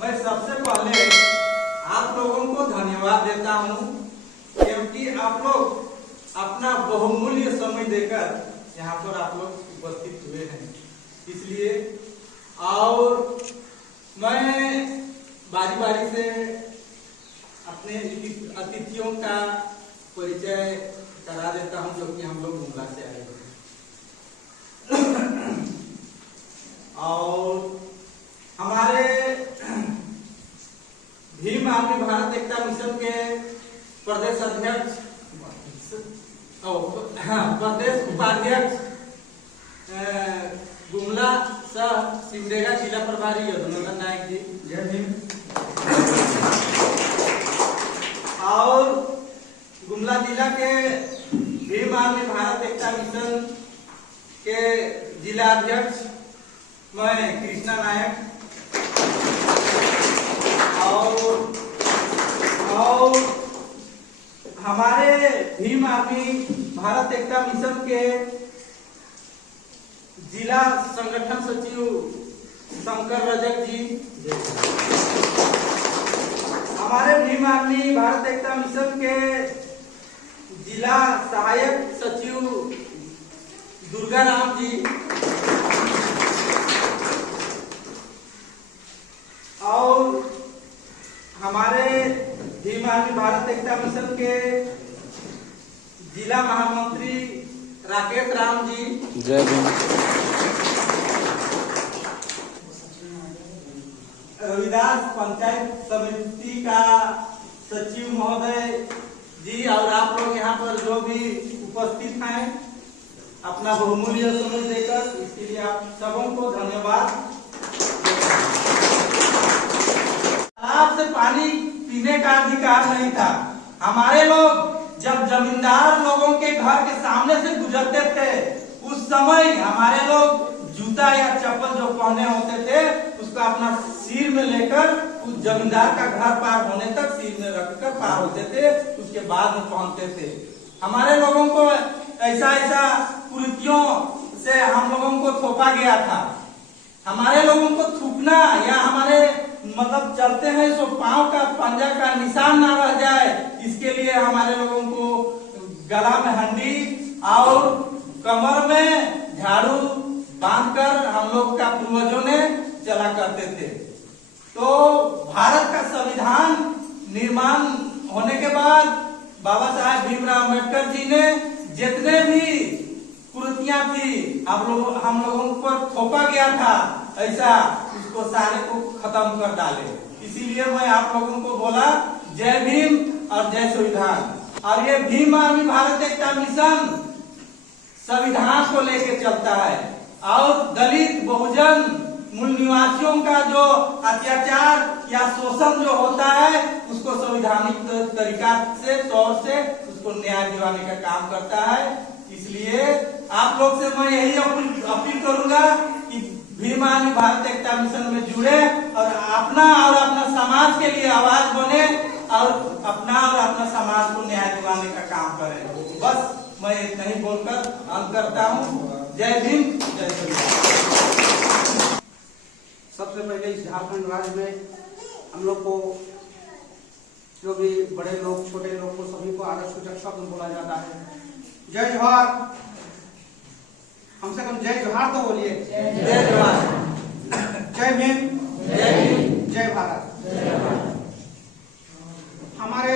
मैं सबसे पहले आप लोगों को धन्यवाद देता हूं, क्योंकि आप लोग अपना बहुमूल्य समय देकर यहाँ पर आप लोग उपस्थित हुए हैं। इसलिए और मैं बारी बारी से अपने अतिथियों का परिचय करा देता हूं, जो कि हम लोग गुमला से आए हैं। और हमारे भीम आर्मी भारत एकता मिशन के प्रदेश अध्यक्ष प्रदेश उपाध्यक्ष गुमला सह सिमडेगा जिला प्रभारी यदुनंदन नायक जी, जय भीम। और गुमला जिला के भीम आर्मी भारत एकता मिशन के जिला अध्यक्ष मैं कृष्णा नायक। और हमारे भीम आर्मी भारत एकता मिशन के जिला संगठन सचिव शंकर रजक जी, हमारे भीम आर्मी भारत एकता मिशन के जिला सहायक सचिव दुर्गा राम जी, और हमारे भीम आर्मी भारत एकता मिशन के जिला महामंत्री राकेश राम जी, जय भीम। रविदास पंचायत समिति का सचिव महोदय जी, और आप लोग यहाँ पर जो भी उपस्थित हैं अपना बहुमूल्य समय देकर, इसके लिए आप सबों को धन्यवाद। तालाब से पानी पीने का अधिकार नहीं था। हमारे लोग जब जमींदार लोगों के घर के सामने से गुजरते थे, उस समय हमारे लोग जूता या चप्पल जो पहने होते थे उसका अपना सिर में लेकर उस जमींदार का घर पार होने तक सिर में रखकर पार होते थे, उसके बाद में पहनते थे। हमारे लोगों को ऐसा कुरीतियों से हम लोगों को थोपा गया था। हमारे लोगों को थूकना या हमारे मतलब चलते हैं सो पांव का पंजा का निशान ना रह जाए, इसके लिए हमारे लोगों को गला में हंडी और कमर में झाड़ू बांधकर हम लोग का पूर्वजों ने चला करते थे। तो भारत का संविधान निर्माण होने के बाद बाबा साहेब भीमराव अम्बेडकर जी ने जितने भी कुरीतियां थी हम लोगों पर थोपा गया था, ऐसा उसको सारे को खत्म कर डाले। इसीलिए मैं आप लोगों को बोला जय भीम और जय संविधान। और ये भीम आर्मी भारत एकता मिशन संविधान को लेके चलता है, और दलित बहुजन मूल निवासियों का जो अत्याचार या शोषण जो होता है उसको संवैधानिक तरीका से तौर से उसको न्याय दिलाने का काम करता है। इसलिए आप लोग से मैं यही अपील करूंगा कि भीम आर्मी भारत एकता मिशन में जुड़े और अपना समाज के लिए आवाज बने और अपना समाज को न्याय दिलाने का काम करें। बस मैं इतना ही बोलकर अंत करता हूँ। जय भीम, जय संविधान। सबसे पहले इस झारखंड राज्य में हम लोग को जो भी बड़े लोग छोटे लोग को सभी को आदर सूचक शब्द बोला जाता है। जय जोहार, कम से कम जय जोहार तो बोलिए। जय जोहार। जय भीम, जय भीम, जय भारत। हमारे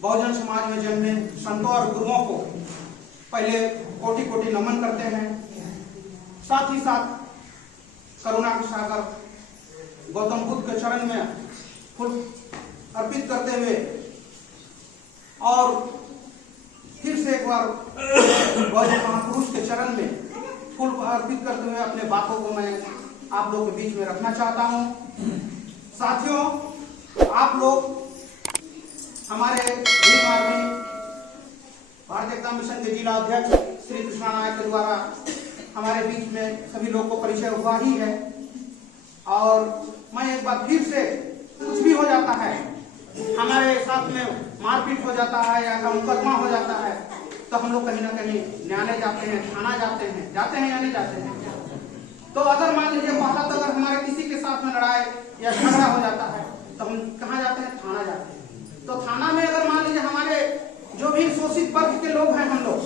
बहुजन समाज में जन्मे संतों और गुरुओं को पहले कोटि कोटि नमन करते हैं। साथ ही साथ करुणा के सागर गौतम बुद्ध के चरण में फूल अर्पित करते हुए और फिर से एक बार बहुजन महापुरुष के चरण में फूल अर्पित करते हुए अपने बातों को मैं आप लोग के बीच में रखना चाहता हूं। साथियों, आप लोग हमारे भीम आर्मी भारत एकता मिशन के जिला अध्यक्ष श्री कृष्णा नायक के द्वारा हमारे बीच में सभी लोग को परिचय हुआ ही है। और मैं एक बार फिर से, कुछ भी हो जाता है, हमारे साथ में मारपीट हो जाता है या मुकदमा हो जाता है, तो हम लोग कहीं ना कहीं न्यायालय जाते हैं, थाना जाते हैं या नहीं जाते हैं। तो अगर मान लीजिए महाराज अगर हमारे किसी के साथ या झगड़ा हो जाता है तो हम कहाँ जाते हैं? थाना जाते हैं। तो थाना में अगर मान लीजिए हमारे जो भी शोषित वर्ग के लोग हैं हम लोग,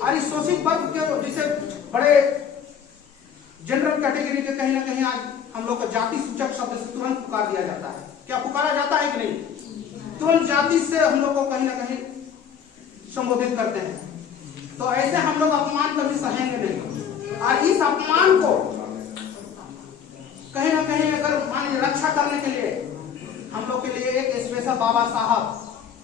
और इस शोषित वर्ग के जिसे बड़े जनरल कैटेगरी के कहीं ना कहीं आज हम लोग को जाति सूचक शब्द से तुरंत पुकार दिया जाता है। क्या पुकारा जाता है कि नहीं? तुरंत जाति से हम लोग को कहीं ना कहीं संबोधित करते हैं। तो ऐसे हम लोग अपमान कभी सहेंगे नहीं, और इस अपमान को कहीं ना कहीं अगर मान लीजिए रक्षा करने के लिए हम लोग के लिए एक स्पेशल बाबा साहब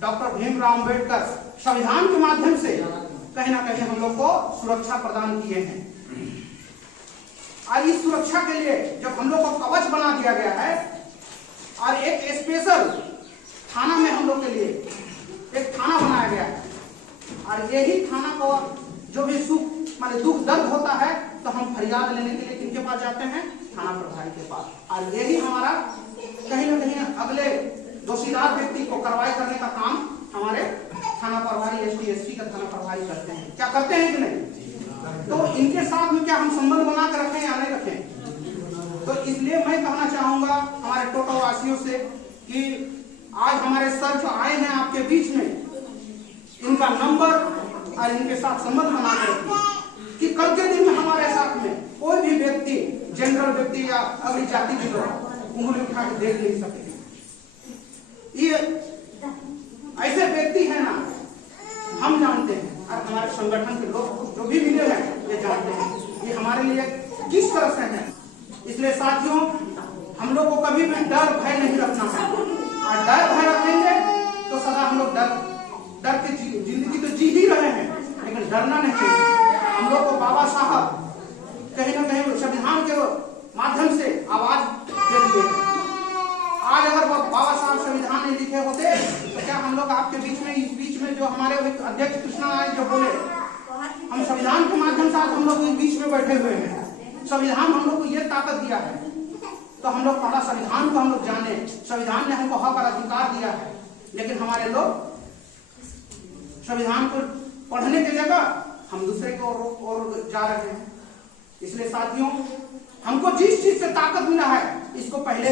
डॉक्टर भीमराव अंबेडकर संविधान के माध्यम से कहीं ना कहीं हम लोग को सुरक्षा प्रदान किए हैं। और इस सुरक्षा के लिए जब हम लोग को कवच बना दिया गया है और एक स्पेशल थाना में हम लोग के लिए एक थाना बनाया गया है, और यही थाना को जो भी सुख माने दुख दर्द होता है तो हम फरियाद लेने के लिए किनके पास जाते हैं? थाना प्रभारी के पास। और यही हमारा कहीं ना कहीं अगले दोषीदार व्यक्ति को कार्रवाई करने का काम हमारे थाना प्रभारी एसटी एसपी का थाना प्रभारी करते हैं। क्या करते हैं कि नहीं? तो इनके साथ में क्या हम संबंध बना कर रखें या नहीं रखें? तो इसलिए मैं कहना चाहूंगा हमारे टोटो वासियों से कि आज हमारे सर जो आए हैं आपके बीच में, इनका नंबर और इनके साथ संबंध बना कर रखिए कि कल के दिन में हमारे साथ में कोई भी व्यक्ति, जनरल व्यक्ति या अगली जाति के लोग उंगली उठा के देख नहीं सके। ये ऐसे व्यक्ति है ना, हम जानते हैं और हमारे संगठन के लोग जो भी मिले हैं ये जानते हैं ये हमारे लिए किस तरह से है। इसलिए साथियों, हम लोग को कभी भी डर भय नहीं रखना है, और डर भय रखेंगे तो सदा हम लोग डर के जिंदगी तो जी ही रहे हैं, लेकिन डरना नहीं चाहिए। हम लोग को बाबा साहब कहीं ना कहीं संविधान के माध्यम से आवाज दे दिए। आज अगर बाबा साहब संविधान नहीं लिखे होते तो क्या हम लोग आपके बीच में, इस बीच में जो हमारे अध्यक्ष कृष्णा राय जो बोले, हम संविधान के माध्यम से आज हम लोग इस बीच में बैठे हुए हैं। संविधान हम लोग को ये ताकत दिया है, तो हम लोग पहला संविधान को हम लोग जाने। संविधान ने हमको हक और अधिकार दिया है, लेकिन हमारे लोग संविधान को पढ़ने की जगह हम दूसरे की ओर जा रहे हैं। इसलिए साथियों, हमको जिस चीज से ताकत मिला है इसको पहले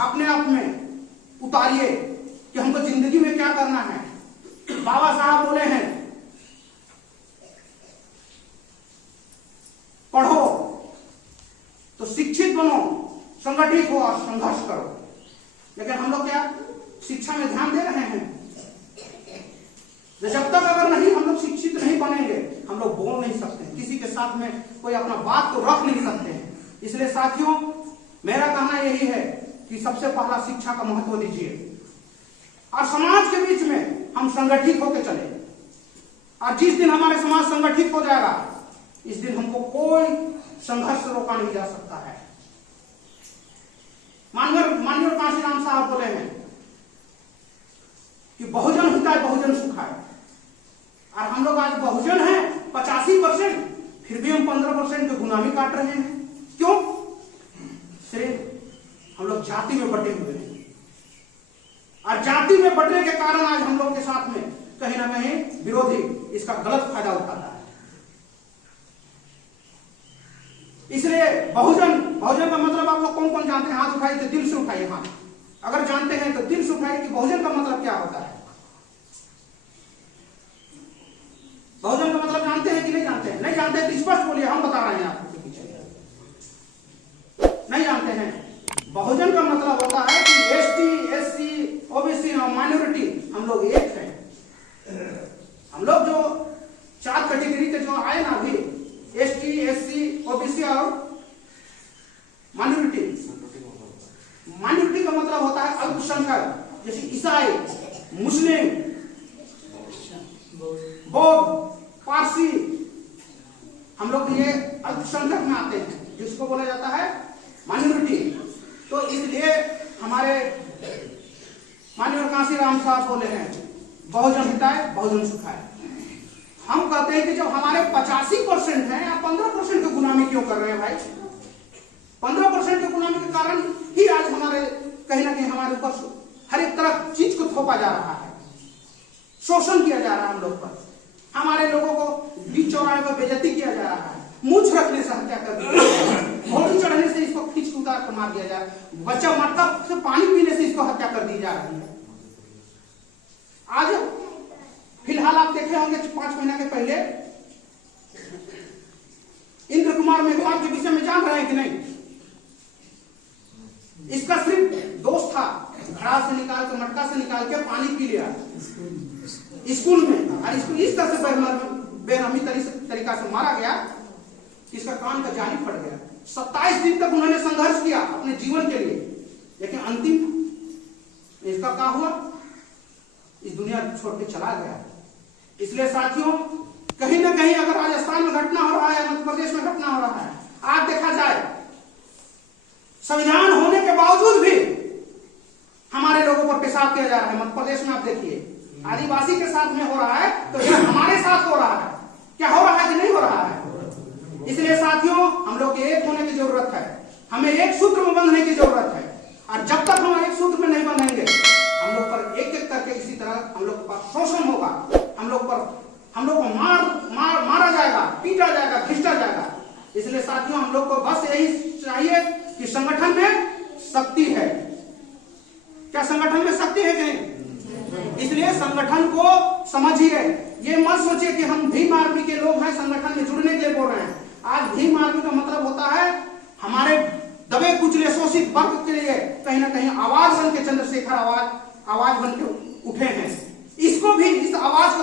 अपने आप में उतारिए कि हमको जिंदगी में क्या करना है। बाबा साहब बोले हैं पढ़ो तो शिक्षित बनो, संगठित हो और संघर्ष करो। लेकिन हम लोग क्या शिक्षा में ध्यान दे रहे हैं? जब तक अगर नहीं हम लोग शिक्षित नहीं बनेंगे हम लोग बोल नहीं सकते, किसी के साथ में कोई अपना बात को रख नहीं सकते हैं। इसलिए साथियों, मेरा कहना यही है कि सबसे पहला शिक्षा का महत्व दीजिए और समाज के बीच में हम संगठित होकर चले। और जिस दिन हमारे समाज संगठित हो जाएगा इस दिन हमको कोई संघर्ष से रोका नहीं जा सकता है। माननीय कांशीराम साहब बोले हैं कि बहुजन हिताय बहुजन सुखाय, और हम लोग आज बहुजन हैं 85%, फिर भी हम 15% की गुलामी काट रहे हैं। क्यों? सिर्फ हम लोग जाति में बटे हुए हैं, और जाति में बटने के कारण आज हम लोग के साथ में कहीं ना कहीं विरोधी इसका गलत फायदा उठाता है। इसलिए बहुजन का मतलब आप लोग कौन कौन जानते हैं? हाथ उठाइए तो दिल से उठाइए हाथ। अगर जानते हैं तो दिल से उठाइए कि बहुजन का मतलब क्या होता है। बहुजन का मतलब जानते हैं कि नहीं जानते हैं? नहीं जानते हैं तो स्पष्ट बोलिए, हम बता रहे हैं आपके पीछे। नहीं जानते हैं? बहुजन का मतलब होता है कि एसटी, एससी, ओबीसी और माइनॉरिटी हम लोग एक हैं। हम लोग जो 4 कैटेगरी के जो आए ना अभी, एसटी, एससी, ओबीसी और माइनॉरिटी का मतलब होता है अल्पसंख्यक, जैसे ईसाई, मुस्लिम, बौद्ध, पारसी, हम लोग ये अल्पसंख्यक में आते हैं, जिसको बोला जाता है माइनॉरिटी। तो इसलिए हमारे माननीय कांशीराम साहब बोले हैं बहुजन हिताय बहुजन सुखाय। हम कहते हैं कि जब हमारे 85% हैं, आप 15% की गुलामी क्यों कर रहे हैं भाई? 15% की गुलामी के कारण ही आज हमारे कहीं ना कहीं हमारे ऊपर हर एक तरह चीज को थोपा जा रहा है, शोषण किया जा रहा है हम लोग पर। हमारे लोगों को बीच चौराहे पर बेइज्जती किया जा रहा है, मूछ रखने से हत्या कर दी, घोड़ी चढ़ने से इसको खींच उतार मार दिया जाए। बच्चा मरता से पानी पीने से इसको हत्या कर दी जा रही है। आज फिलहाल आप देखे होंगे 5 महीना के पहले इंद्र कुमार मेघवाल के विषय में जान रहे हैं कि नहीं? इसका सिर्फ दोस्त था, घड़ा से निकाल के, मटका से निकाल के पानी पी लिया स्कूल में, और इसको इस तरह से बेरहमी तरीका से मारा गया कि इसका कान का जाली फट गया। 27 दिन तक उन्होंने संघर्ष किया अपने जीवन के लिए, लेकिन अंतिम इसका क्या हुआ? इस दुनिया छोड़ के चला गया। इसलिए साथियों, कहीं ना कहीं अगर राजस्थान में घटना हो रहा है, मध्य प्रदेश में घटना हो रहा है, आज देखा जाए संविधान होने के बावजूद भी हमारे लोगों पर पेशाब किया जा रहा है। मध्य प्रदेश में आप देखिए आदिवासी के साथ में हो रहा है, तो ये हमारे साथ हो रहा है। क्या हो रहा है कि नहीं हो रहा है? इसलिए साथियों, हम लोग एक होने की जरूरत है, हमें एक सूत्र में बंधने की जरूरत है, और जब तक हम एक सूत्र में नहीं बंधेंगे, हम लोग पर एक एक करके इसी तरह हम लोग पर शोषण होगा, हम लोग को मारा जाएगा, पीटा जाएगा, खींचा जाएगा। इसलिए साथियों, हम लोग को बस यही चाहिए कि संगठन में शक्ति है। क्या संगठन में शक्ति है कि नहीं? इसलिए संगठन को समझिए, ये मत सोचिए कि हम भीम आर्मी के लोग हैं, संगठन में जुड़ने के लिए बोल रहे हैं। आज भीम आर्मी का मतलब होता है हमारे दबे कुचले शोषित वर्ग के लिए कहीं ना कहीं आवाज बन के चंद्रशेखर आवाज बन के उठे हैं। इसको भी, इस आवाज